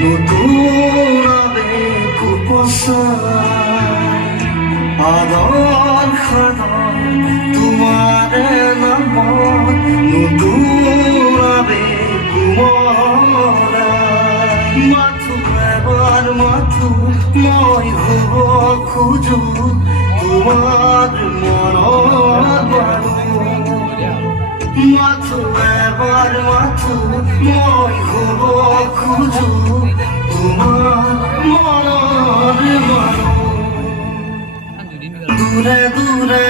নতুন আবেগ উপচাই আদৰ সাদৰ তোমাৰ নামত নতুন আবেগ উমলাই মাথো এবাৰ মাথো মই হ'ব খোজো তোমাৰ মনত মাথো এবাৰ মাথো মই হ'ব খোজো তোমাৰ মনৰ দূৰে দূৰে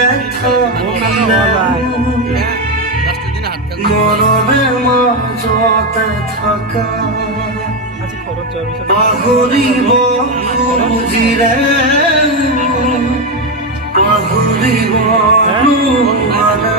মনৰে মাজতে থকা পাহৰিব খুজিলে পাহৰিব নোৱাৰা